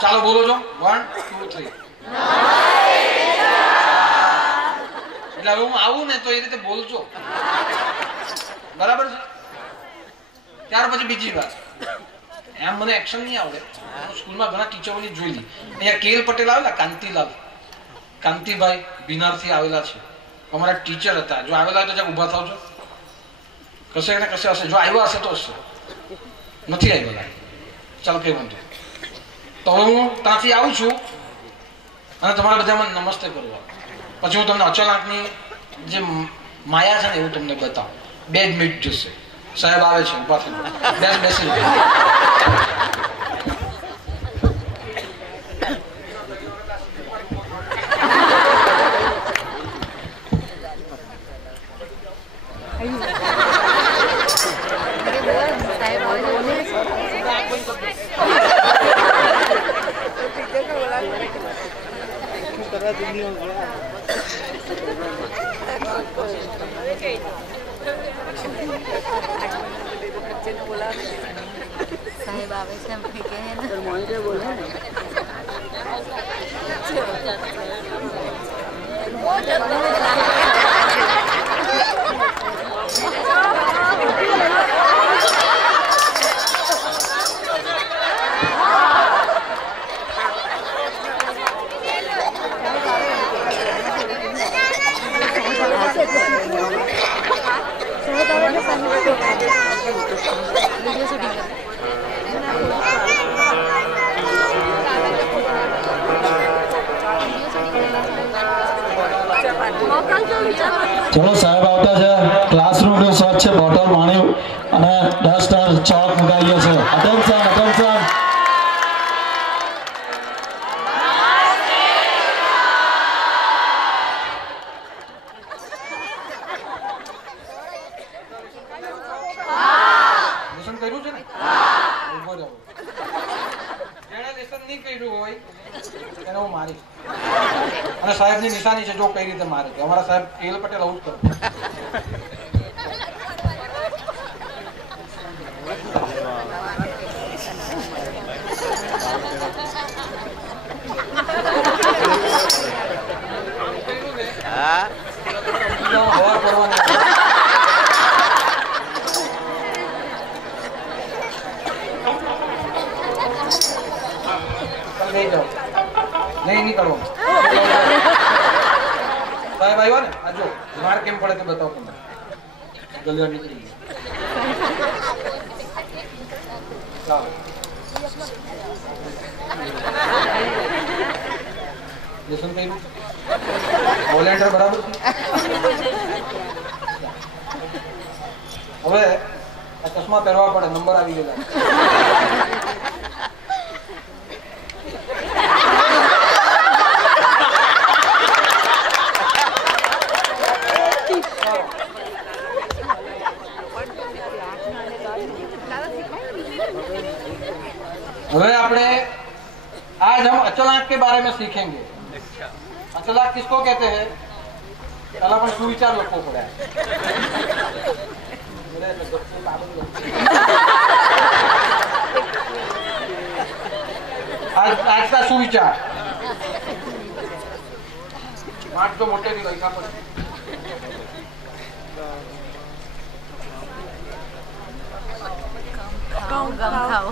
ચાલો બોલો છો, 1 2 3। એટલે હવે હું આવું ને તો એ રીતે બોલજો, બરાબર છે? ત્યાર પછી બીજી વાત, એમ મને એક્શન નહીં આવડે। સ્કૂલમાં ઘણા ટીચરોની જોઈ લી, અહીંયા કેલ પટેલ આવેલા, કાંતિભાઈ બિનારથી આવેલા છે, અમારા ટીચર હતા। જો આવેલા તો જ્યાં ઉભા થાવ છો, કશે ને કશે હશે, જો આવ્યા હશે તો હશે, નથી આવેલા ચાલો કઈ વાંધો। તો હું ત્યાંથી આવું છું અને તમારા બધા મને નમસ્તે કરવા, પછી હું તમને અચાનકની જે માયા છે ને એવું તમને બતાવું। 2 મિનિટ જશે, સાહેબ આવે છે, ઉભા થઈ બેસી સાહેબ આવે છે એમ કે મોનિટર બોલે ને चलो साहेब आता है, क्लासरूम में स्वच्छ बोतल पानी અને ડસ્ટર ચોક મુકાઈએ છે। Attention attention. લેસન કર્યું છે ને? ઉભો રહો, જેણે લેસન નહીં કર્યું હોય એને હું મારીશ। અને સાહેબની નિશાની છે, જો કઈ રીતે મારે છે। અમારા સાહેબ કેલ પટેલ આવું જ કરે। હવા પડવાની લઈ જાઓ, નહીં કરવો। સાહેબ આવ્યા ને, આ જો માર કેમ પડે તે બતાવો તમને। गलिया निकली है। लेसन कहीं वॉलेंटियर बराबर थी। હવે ચશ્મા પહેરવા પડે, નંબર આવી ગયેલા। હવે આપણે आज हम अचलांक के बारे में सीखेंगे। अचलांक किसको कहते हैं? पहला अपन सुविचार लोग को पढ़ा है। आज का सुविचार मार्च तो मोटे नहीं लगा पर गम खाओ।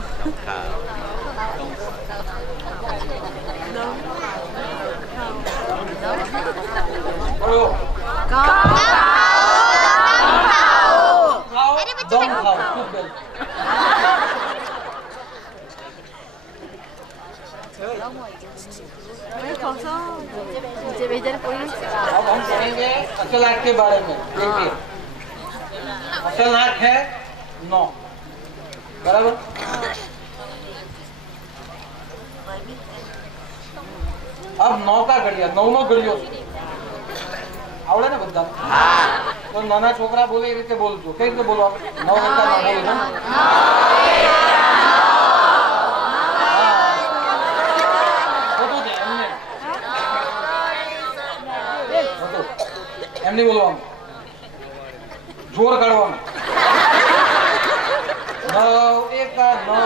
अब हम पढ़ेंगे अचलांक के बारे में। देखिए अचलांक है 9 बराबर। अब 9 का घड़िया 9 घड़ियों आवड़े ने બધા તો નાના છોકરા બોલે એ રીતે બોલજો। કઈ રીતે બોલવા? 9 કરતા ના બોલે ને બધું છે એમને બોલવાનું, જોર કાઢવાનું। 9 એકા 9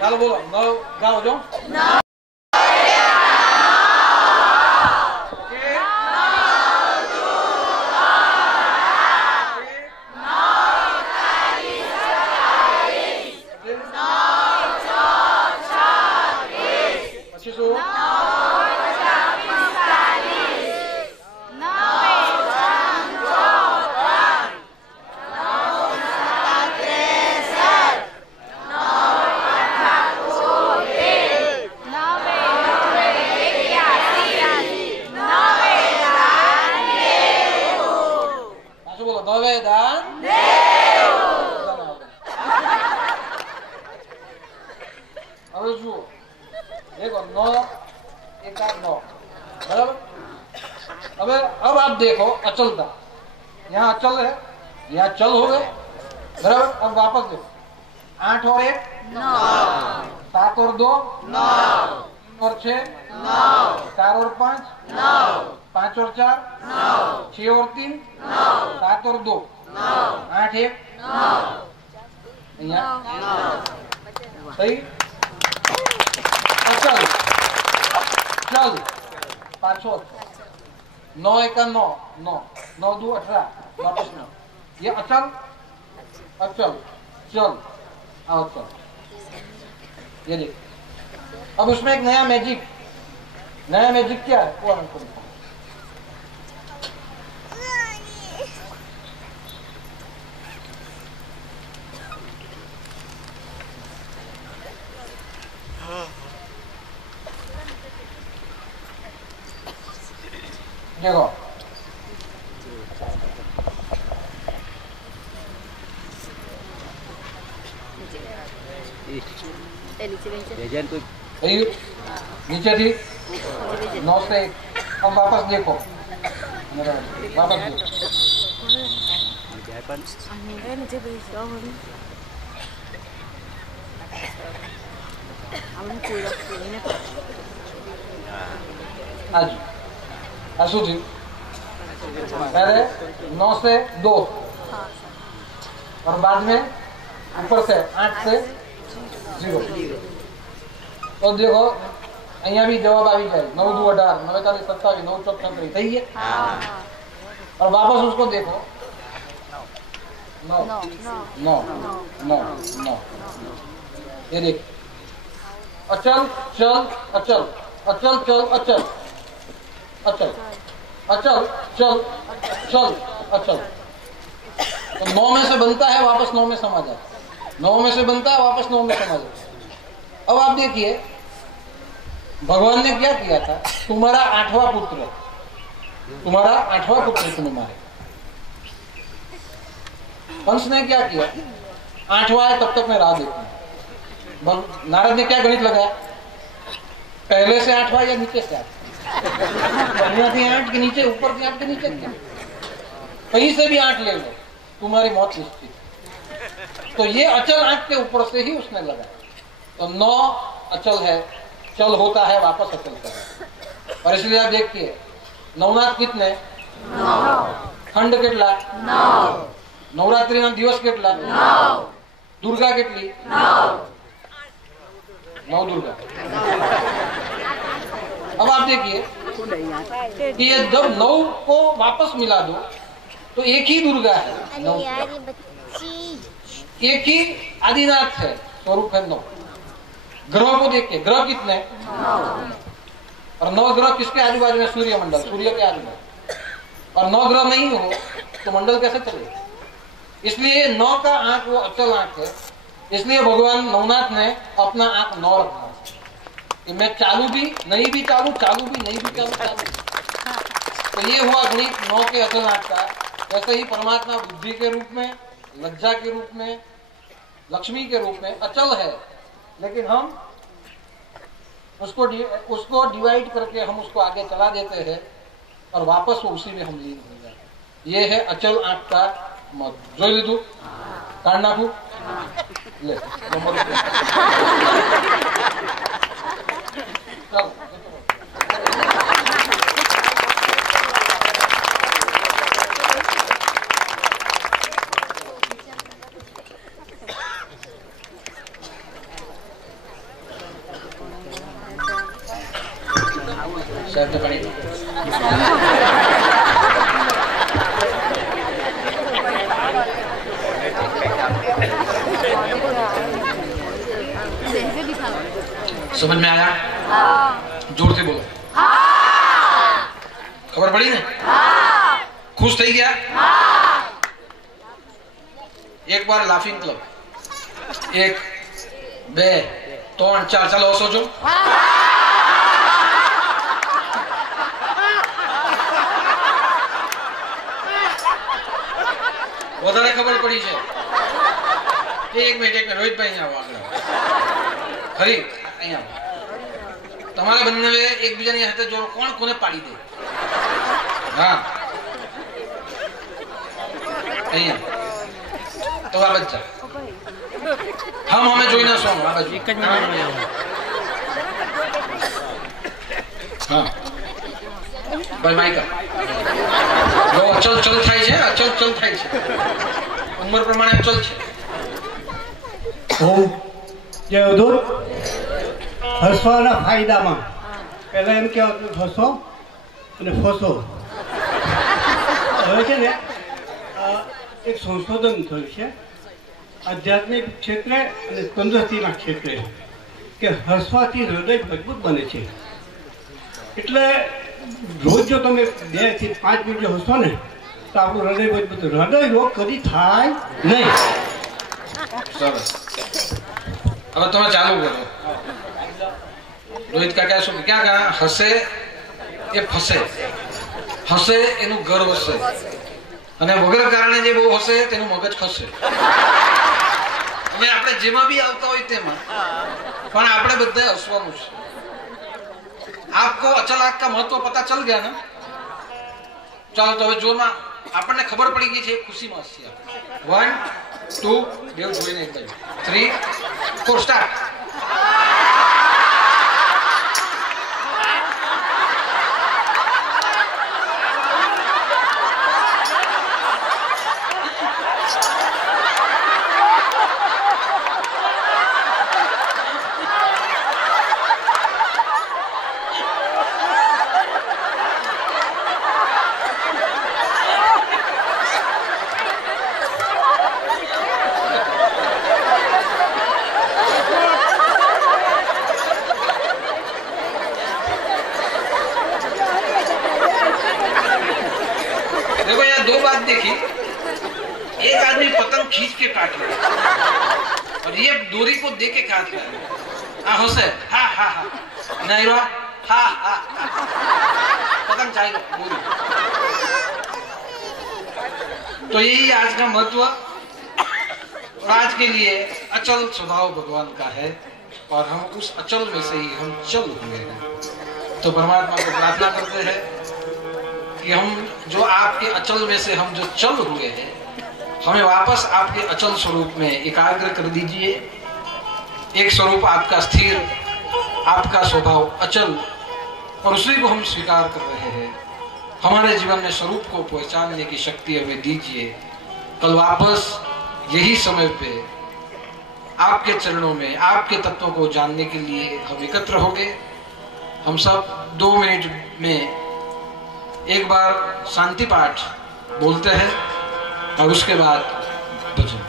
ચાલો બોલો 9 ગાઓ જો 9 देखो 9 एका 9 बराबर। अब आप देखो अचलता, यहाँ अचल है, यहाँ चल हो गए बराबर। अब वापस देखो 8 और 1 9, 7 और 2 9, 3 और 6 9, 4 और 5 9, 5 और 4 9, 6 और 3 9, 7 और 2 9, 8 1 9, सही। अचल चल 5 9 एका 9 9 9 2 18 वापस 9। ये अचल अचल चल अचल। ये देख अब उसमें एक नया मैजिक क्या है वो हमको दिखाओ। देखो नीचे थी 9 से 1। अब वापस देखो वापस देखो आज आसू थी पहले 9 से 2 और बाद में ऊपर से 8 से 0। तो देखो અહીંયા भी जवाब આવી જાય 9 2 18 9 4 27 9 4 36 सही है। और वापस उसको देखो नौ नौ नौ नौ। ये देख, अचल चल अचल, अचल चल अचल, अचल अचल चल चल अचल। तो 9 में से बनता है, वापस 9 में समा जाता है, 9 में से बनता है, वापस 9 में समा जाता है। अब आप देखिए भगवान ने क्या किया था, तुम्हारा 8वां पुत्र, तुम्हारा 8वां पुत्र तुम्हें मारे। कंस ने क्या किया, 8वां है तब तक मैं राह देखूं। नारद ने क्या गणित लगाया, पहले से 8वां या नीचे से 8 थी 8 के नीचे, ऊपर थी 8 के नीचे, कहीं से भी 8 ले लो, तुम्हारी मौत निश्चित। तो ये अचल 8 के ऊपर से ही उसने लगाया। तो 9 अचल है, चल होता है, वापस अचल कर। और इसलिए आप देखिए नवनाथ कितने, खंड કેટલા, नवरात्रि दिवस કેટલા, दुर्गा કેટલી, 9 दुर्गा। अब आप देखिए कि ये जब 9 को वापस मिला दो तो एक ही दुर्गा है, 9 एक ही आदिनाथ है, स्वरूप है 9। ग्रह को देखिए, ग्रह कितने, और 9 ग्रह किसके आजू बाजू में, सूर्य मंडल, सूर्य के आजू में। और 9 ग्रह नहीं हो तो मंडल कैसे चलेगा। इसलिए 9 का आंक वो अचल आंक है। इसलिए भगवान नवनाथ ने अपना आंक 9 रखा कि मैं चालू भी नहीं भी चालू, चालू भी नहीं भी चालू, चालू। तो ये हुआ गणित 9 के अचल आंक का। वैसे ही परमात्मा बुद्धि के रूप में, लज्जा के रूप में, लक्ष्मी के रूप में अचल है, लेकिन हम उसको डिवाइड करके हम उसको आगे चला देते हैं और वापस वो उसी में हम लीन हो जाते। ये है अचल आंक का मत। જોઈ લીધું, કાઢ નાખું, ले चलो। शब्द पढ़े समझ में आया? जोर से बोलो। खबर पड़ी ना? खुश थी गया? एक बार लाफिंग क्लब, 1 2 3 4 चलो सोचो। વધારે ખબર પડી છે। એક મિનિટ રોહિતભાઈ અહીંયા આવો આગળ। ખરી અહીંયા તમારા બંને એકબીજાની હાથે જોડો, કોણ કોને પાડી દે। હા અહીંયા તો આ બચ્ચા હમ અમે જોઈ ના શું આ બાજુ એક જ હા ભાઈ માઈકા જો અચલ ચલ થાય છે, અચલ ચલ થાય છે, ઉંમર પ્રમાણે અચલ છે। જય અવધૂત। હસવાના ફાયદામાં પહેલા એમ કહેવાતું હસો અને ફસો। હવે છે ને એક સંશોધન થયું છે આધ્યાત્મિક ક્ષેત્રે અને તંદુરસ્તીના ક્ષેત્રે કે હસવાથી હૃદય મજબૂત બને છે। એટલે રોજ જો તમે 2 થી 5 મિનિટ જો હસો ને તો આપણું હૃદય મજબૂત, હૃદય રોગ કદી થાય નહીં। સરસ। હવે તમે ચાલુ કરો। રોહિત કાકા શું ક્યાં કहा હસે એ ફસે, હસે એનું ઘર વસે અને વગર કારણે જે બહુ હસે તેનું મગજ ખસે। હવે આપણે જેમાં બી આવતા હોય તેમાં પણ આપણે બધા હસવાનું છે। आपको अचल आंक का महत्व पता चल गया ना? चलो तो હવે જોરમાં આપણને ખબર પડી ગઈ છે, ખુશી માં હસીએ। 1 2 બેવ જોઈને એક બાજુ 3 4 સ્ટાર્ટ। और ये दूरी को देख के काट रहा है। आंखों से हा हा हा नहीं रहा हा हा पतंग चाहिए दूरी। तो यही आज का महत्व और आज के लिए अचल स्वभाव भगवान का है और हम उस अचल में से ही हम चल हुए हैं। तो परमात्मा को प्रार्थना करते हैं कि हम जो आपके अचल में से हम जो चल हुए हैं हमें वापस आपके अचल स्वरूप में एकाग्र कर दीजिए। एक स्वरूप आपका स्थिर, आपका स्वभाव अचल और उसी को हम स्वीकार कर रहे हैं। हमारे जीवन में स्वरूप को पहचानने की शक्ति हमें दीजिए। कल वापस यही समय पे आपके चरणों में आपके तत्वों को जानने के लिए हम एकत्र होंगे। हम सब 2 मिनट में एक बार शांति पाठ बोलते हैं और उसके बाद भजन।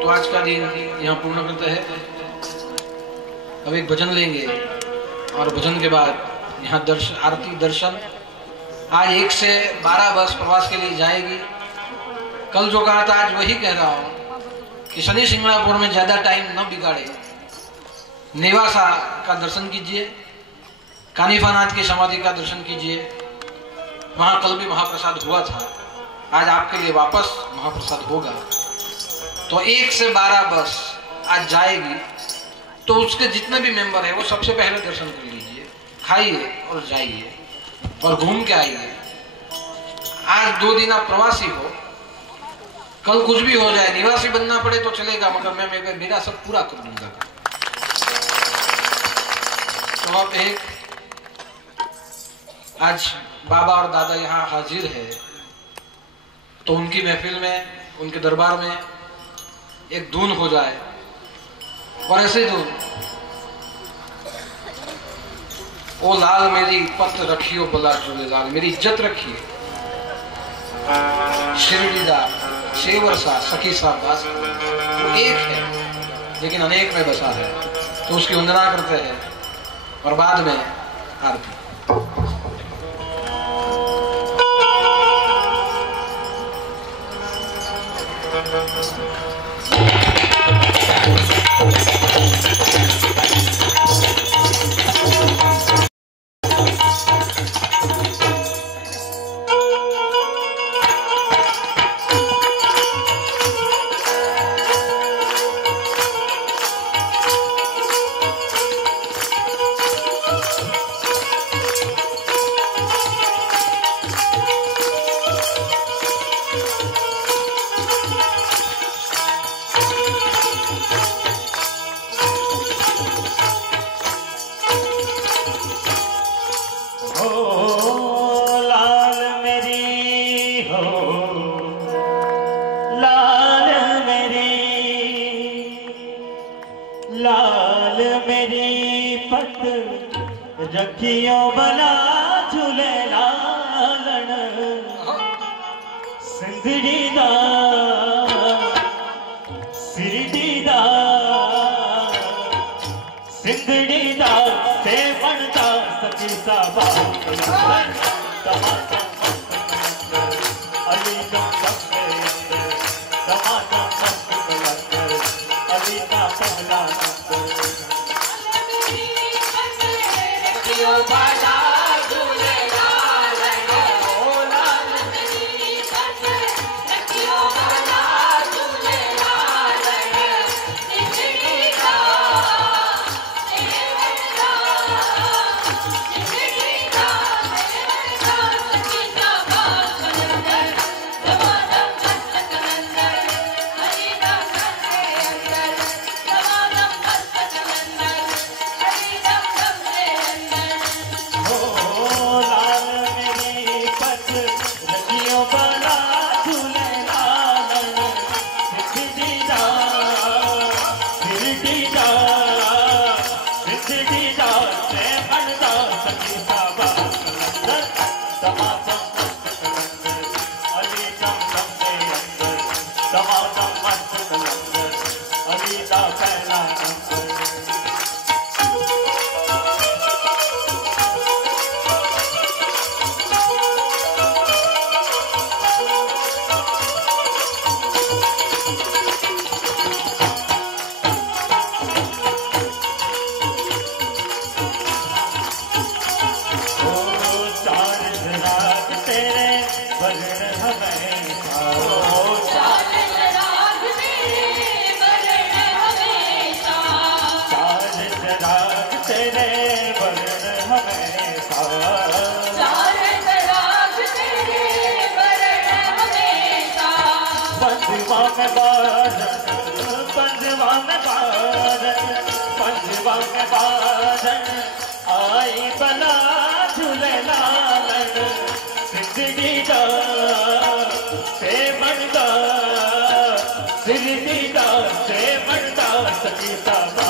तो आज का दिन यहाँ पूर्ण करते हैं। अब एक भजन लेंगे और भजन के बाद यहाँ दर्शन, आरती दर्शन। आज 1 से 12 बस प्रवास के लिए जाएगी। कल जो कहा था आज वही कह रहा हूँ कि शनि सिंगणापुर में ज्यादा टाइम न बिगाड़े। नेवासा का दर्शन कीजिए, कानिफानाथ की समाधि का दर्शन कीजिए। वहां कल भी महाप्रसाद हुआ था, आज आपके लिए वापस महाप्रसाद होगा। तो 1 से 12 बस आज जाएगी, तो उसके जितने भी मेंबर है वो सबसे पहले दर्शन कर लीजिए, खाइए और जाइए और घूम के आइए। आज 2 दिन आप प्रवासी हो, कल कुछ भी हो जाए, निवासी बनना पड़े तो चलेगा, मगर मैं मेरा सब पूरा कर दूंगा। तो अब एक आज बाबा और दादा यहाँ हाजिर है, तो उनकी महफिल में, उनके दरबार में एक धुन हो जाए। और ऐसे धुन, ओ लाल मेरी पत रखियो भला झूलेलाल, मेरी इज्जत रखिए। शिरडीदा शेवर सा सखी सा बास, वो एक है लेकिन अनेक में बसा है। तो उसकी वंदना करते हैं और बाद में आरती। रखियो भला झूलेलाल सिंधड़ी दा सिरडी दा सिंधड़ी दा ते बनता सची साबा तमाशा अली तमाशा अली का पहला आई बला झूलेलाल सिंधड़ी दा से बनता सिरडी दा से बनता सची साबा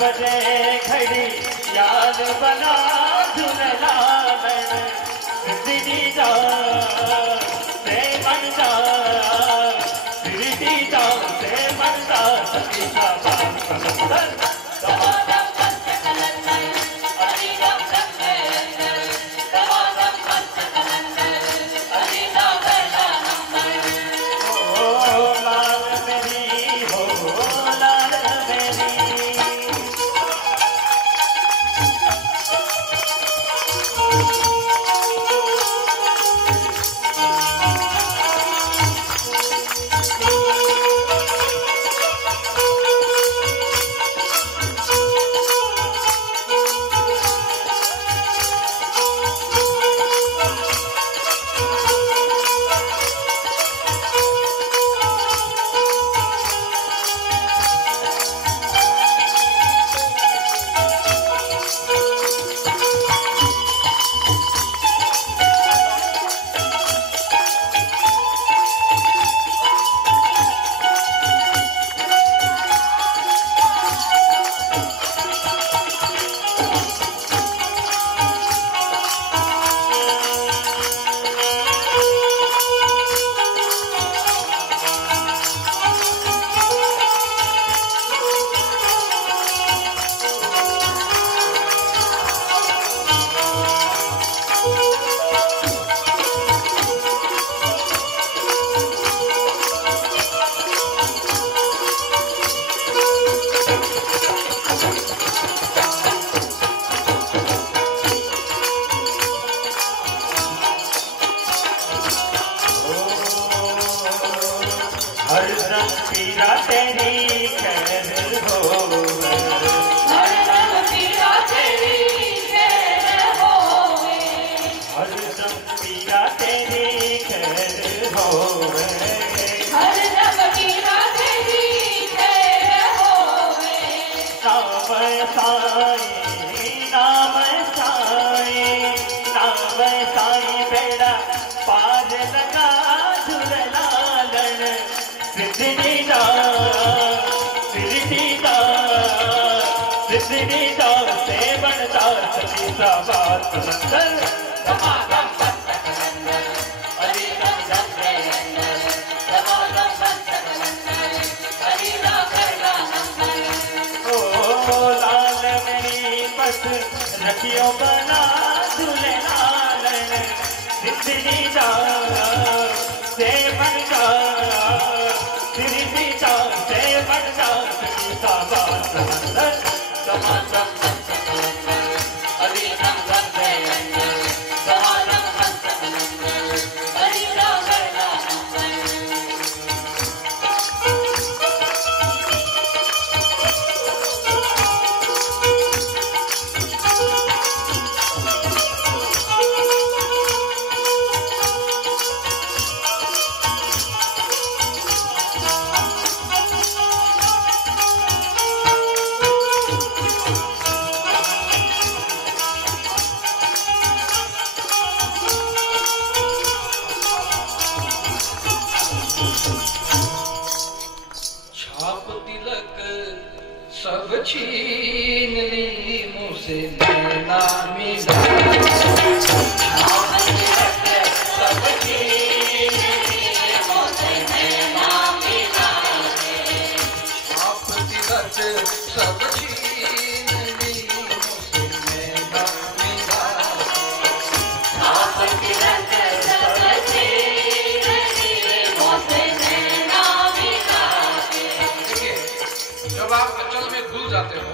बजे खड़ी याद बना झूलेलाल सिंधड़ी दा से बनता सिरडी दा से बनता सची साबा Thank you. पीरा तेरी खैर हो, हरदम पीरा तेरी खैर होवे, हरदम पीरा तेरी खैर होवे, हरदम पीरा तेरी खैर होवे। नाम साईं, नाम साईं बेड़ा पार लगा झूलनालन, सिद्धि दा सेवन दा सती सा बात मंगल, समागम संत कलंदर, हरि नाम जपे अंदर, समागम संत कलंदर, हरि नाम करला नंदन। ओ लाल मेरी पस रखियो बना झूलनालन, सिद्धि दा सेवन दा सेवन दा सती सा बात मंगल, समागम संत कलंदर, हरि नाम जपे अंदर, समागम संत कलंदर, हरि नाम करला नंदन। छाप तिलक सब छीन ली मुझसे नैना मिला, छाप तिलक सब छीन ली मुझसे नैना मिला के, छाप तिलक सब छीन ली मुझसे नैना मिला, छाप तिलक सब छीन ली मुझसे नैना मिला के। देखिए जब आप अचल में भूल जाते हो,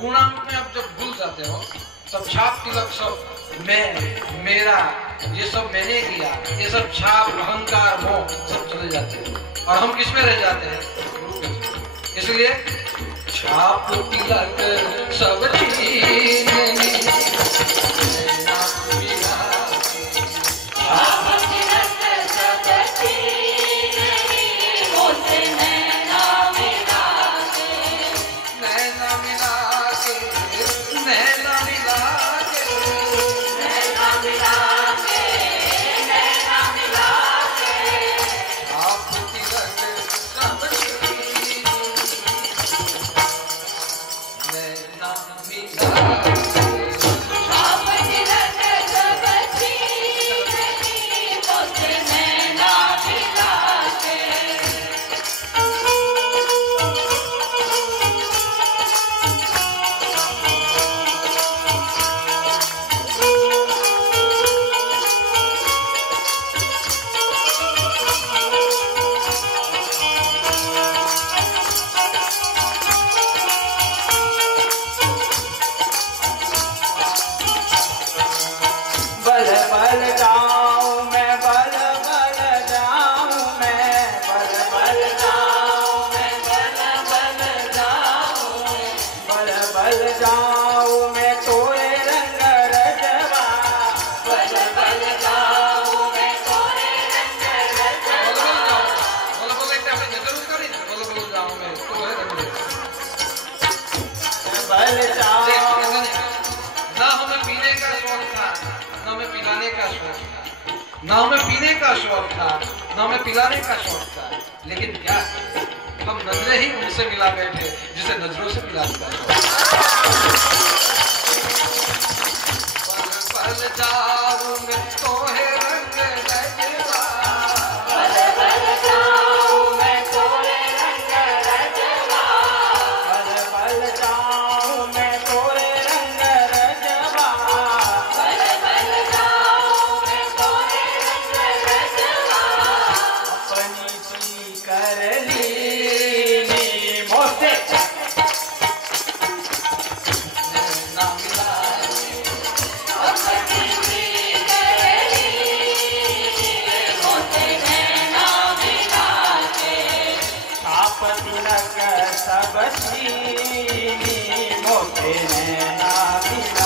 पूर्णांक में आप जब भूल जाते हो, तब छाप तिलक सब मैं मेरा ये सब मैंने किया, ये सब छाप अहंकार मोह सब चले जाते हैं और हम किस में रह जाते हैं, गुरु में। इसलिए छाप तिलक सब छीन ली, छाप तिलक सब छीन ली मुझसे नैना मिला के, नैना मिला के, नैना मिला के, नैना मिला के, नैना मिला के। छाप तिलक सब छीन नैना मिला के। छाप तिलक सब छीन ली मुझसे नैना मिला के। बल बल जाऊं मैं, बल बल जाऊं मैं, बल बल जाऊं मैं, बल बल जाऊं, बल बल जाऊं मैं तोरे रंग रजवा, बल बल जाऊं मैं तोरे रंग रजवा, बोलो बोलो इतना अपनी नजर उतारी, बोलो बोलो जाऊं मैं तो है रंग। बल देख, जाऊं ऐसा नहीं, ना हमें पीने का शौक था, ना हमें पिलाने का शौक था, ना हमें पीने का शौक था, ना हमें पिलाने का शौक था, लेकिन क्या हम नजरें ही उनसे मिला बैठे जिसे नजरों से पिलाने का शौक। पल जाऊं मैं तो है रंग रजवा, बल बल जाऊं मैं तोरे रंग रजवा, बल बल जाऊं मैं तोरे रंग रजवा, बल बल जाऊं मैं तोरे रंग रजवा। अपनी सी कर ली मोसे, नैना मिला के, अपनी सी पतिलक सब छीनी मोखे नैना